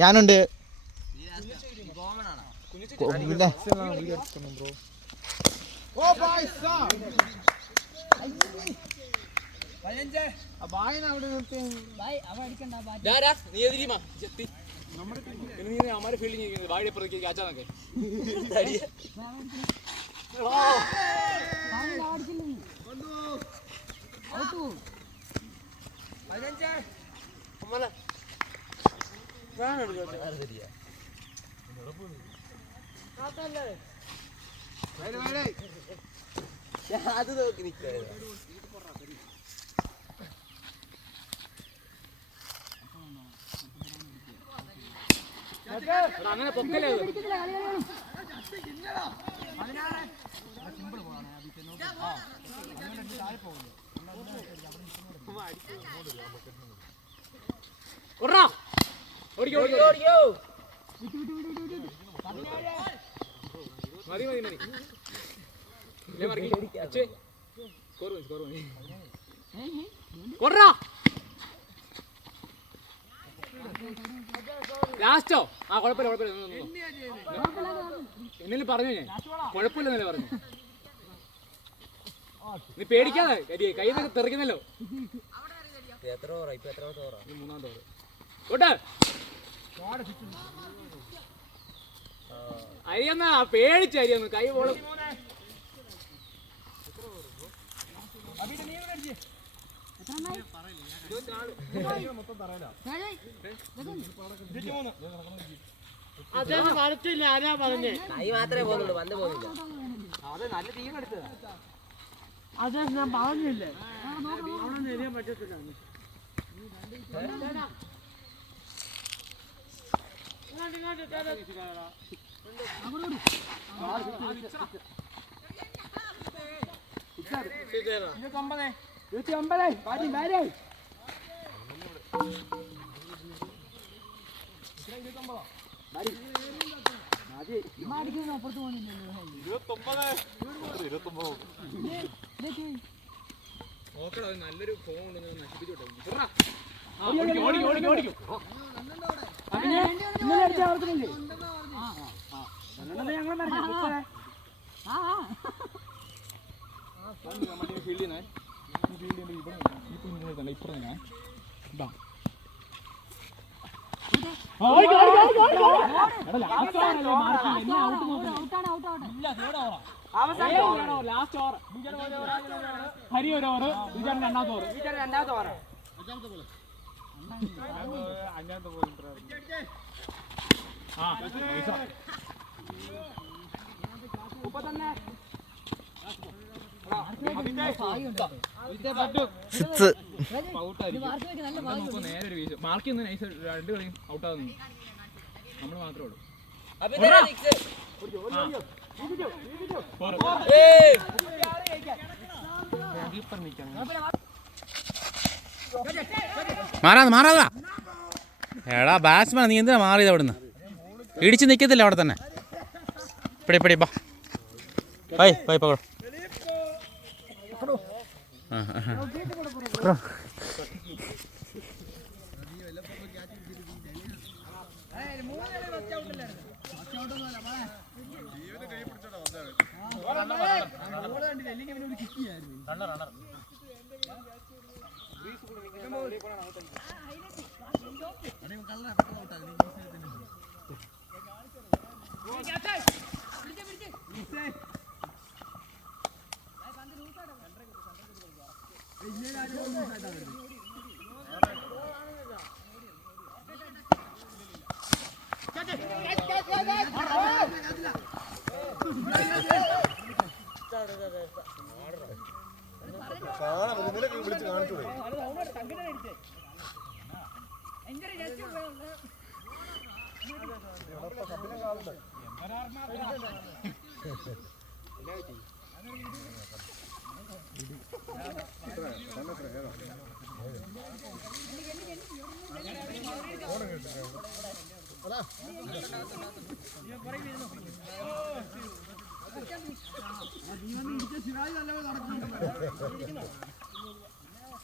ഞാനുണ്ട്. हमारे फील्डिंग बाड़ी पर अचानक അത് നോക്കി നിൽക്കുക അങ്ങനെ പൊക്കല്ലേ മതി മതി മതി ലാസ്റ്റോ? ആ കുഴപ്പമില്ല കുഴപ്പമില്ല എന്നേലും പറഞ്ഞു ഞാൻ കുഴപ്പമില്ലെന്നല്ലേ പറഞ്ഞു. നീ പേടിക്കാതെ കൈ നിന്നൊക്കെ തെറിക്കുന്നല്ലോ. മൂന്നാമത്തെ ഓവർ അരിയെന്നാ പേടിച്ച അരിയെന്ന് കൈ പോളും. കൈ മാത്രമേ പോകുന്നുള്ളൂ, പന്ത് പോകുന്നില്ല. അതെ നല്ല ടീം എടുത്തതാ. അതെ ഞാൻ പറഞ്ഞില്ലേ അവിടെ എറിയാൻ പറ്റത്തില്ല. നല്ലൊരു ഫോൺ കൊണ്ടുവന്ന് നശിപ്പിച്ചോട്ടെ. ഹരി ഒരു ഓവർ, രണ്ടാമത്തെ ഓവർ. നേരെ ഒരു വീശ് മാർക്ക് ചെയ്യുന്ന നൈസ്. രണ്ട് കളിയും ഔട്ടാകുന്നു, നമ്മൾ മാത്രമേ ഉള്ളൂ. മാറാതാ എടാ ബാറ്റ്സ്മാൻ, നീ എന്തിനാ മാറിയത്? അവിടുന്ന് ഇടിച്ച് നിൽക്കത്തില്ല അവിടെ തന്നെ. ഇപ്പടി ബൈ ബൈ പകടോ. വിളിച്ച് കാണിച്ചു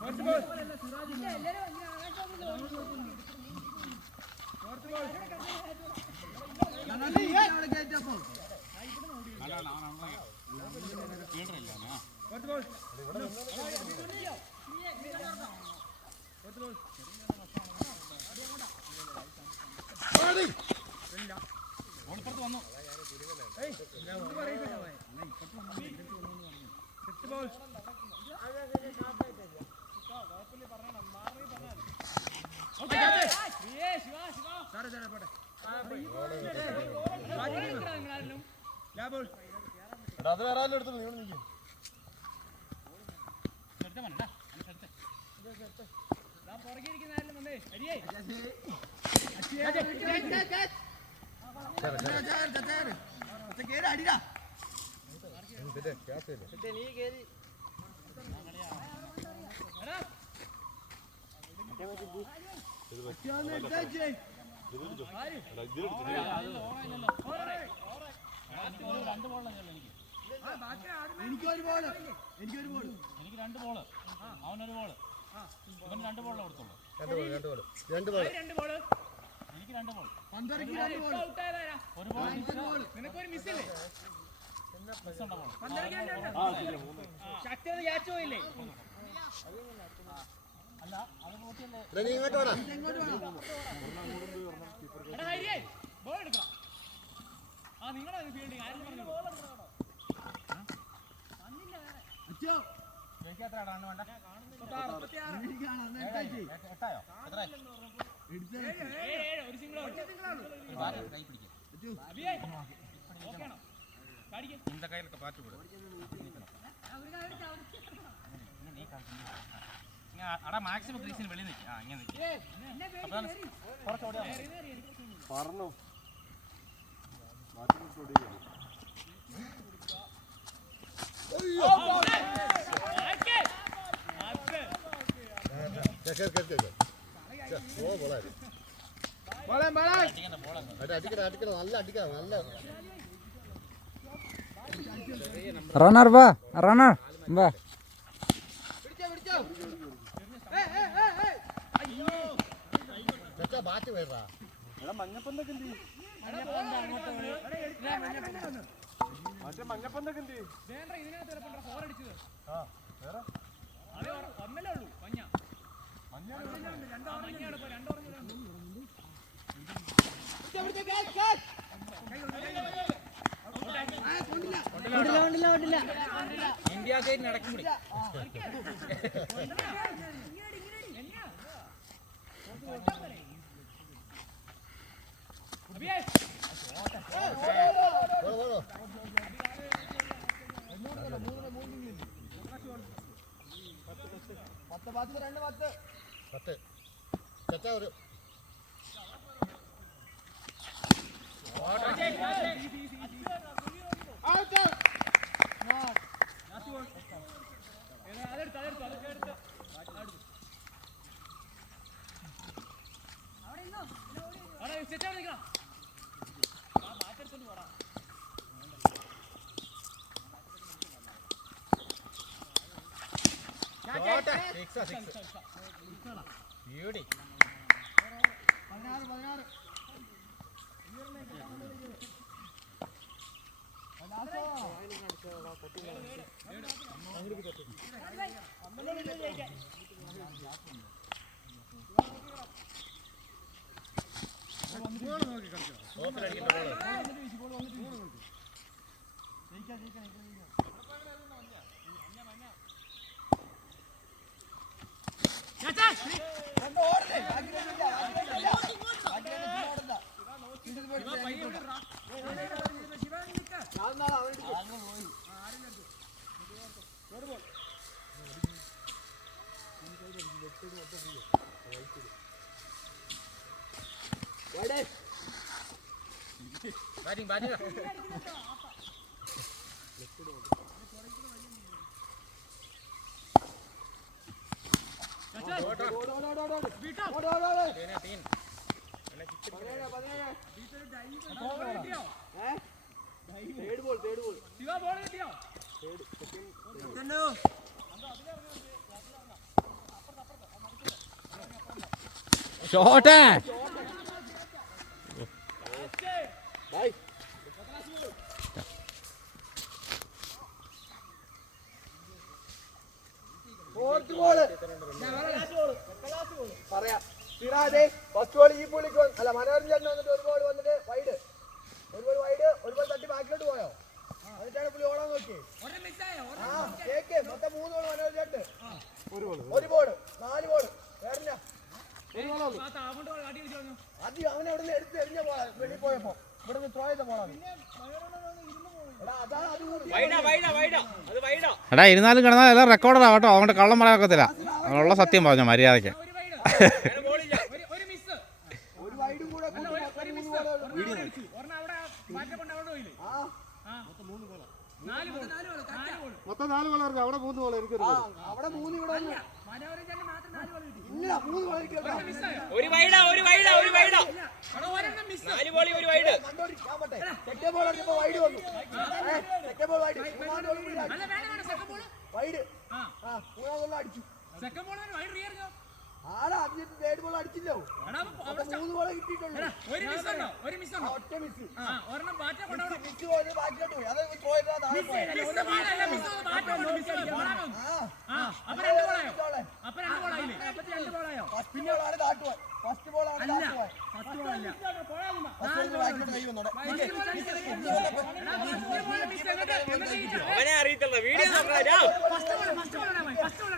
വന്നു അത് വേറെ ആരും എടുത്തു നിങ്ങൾ നിൽക്കും എനിക്കൊരു ബോള് എനിക്ക് 2 ബോള് അവനൊരു ബോള് ഇവന് 2 ബോളേ കൊടുത്തുള്ളൂ രണ്ട് ബോൾ എനിക്ക് 2 ബോൾ ഒരു ബോൾ നിനക്കൊരു മിസ്സില്ലേ ശക്തി ക്യാച്ച് പോയില്ലേ അല്ല അത് നോക്കിയല്ലേ നീ ഇങ്ങോട്ട് വേണം ബോൾ എടുക്കണം ആ നിങ്ങളെ ഫീൽഡിങ് ആരും പറഞ്ഞു ഒരു സിംഗിൾ இந்த கையில் பார்த்து கொடு അടാ മാക്സിമം ക്രീസിന് വെളി നിൽക്കുക ഇങ്ങനെ നിൽക്കുക പറഞ്ഞു അടിക്കണം നല്ല അടിക്കണം നല്ല റണ്ണർ വാ റണ്ണർ വാ ബാറ്റ് വേടാ മഞ്ഞപ്പന്തൊക്കെ മഞ്ഞപ്പന്തൊക്കെ ഒന്നല്ലേ ഉള്ളൂ മഞ്ഞ ഇന്ത്യ ഗേറ്റ് നടക്കും കൂടി ഒരു ബ്യൂട്ടി ബാറ്റിംഗ് ബാറ്റിംഗ് ഷോട്ടേ പറയാം ഫസ്റ്റ് ബോൾ ഈ പുള്ളിക്ക് അല്ല മനോരഞ്ജൻ ചേട്ടൻ വന്നിട്ട് ഒരു ബോൾ വന്നിട്ട് വൈഡ് ഒരു ബോൾ തട്ടി ബാക്കിലോട്ട് പോയോ എന്നിട്ടാണ് പുള്ളി ഓടാൻ നോക്കിയേ കേക്ക് മൊത്തം 3 ബോൾ മനോരഞ്ജൻ ചേട്ടൻ ഒരു ബോൾ 4 ബോൾ വേറെ അത് അവനെ അവിടെ നിന്ന് എടുത്ത് എറിഞ്ഞ പോളാ വെളിയിൽ പോയപ്പോ ഇവിടെ നിന്ന് ത്രോ ചെയ്ത പോളാണ് എടാ ഇരുന്നാലും കിടന്നാൽ എല്ലാം റെക്കോർഡറാ കേട്ടോ അതുകൊണ്ട് കള്ളം പറയാൻ ഒക്കത്തില്ല ഉള്ള സത്യം പറഞ്ഞോ മര്യാദയ്ക്ക് മൊത്തം 4 ബോളായിരുന്നു അവിടെ 3 ബോൾ എനിക്കൊരു അവിടെ 3 ഇവിടെ ഇല്ല 3 ബോൾ ഒരു വൈഡാ ഒരു വൈഡാ ഒരു വൈഡാ 4 ബോളി ഒരു വൈഡ് സെക്കൻഡ് ബോൾ അടിച്ചപ്പോ വൈഡ് വന്നു സെക്കൻഡ് ബോൾ വൈഡ് വൈഡ് മൂന്നാം ബോൾ അടിച്ചു ആടാ അതിന് തേർഡ് ബോൾ അടിച്ചില്ലോ 3 ബോൾ കിട്ടിയിട്ടുള്ളൂ ഒറ്റ മിസ് മിസ് പോയത് ബാക്കിലോട്ട് പോയി അത് പോയതാ താഴെ ഫസ്റ്റ് ബോളാണ് ബാക്കിലോട്ട് കൈ വന്നോടെ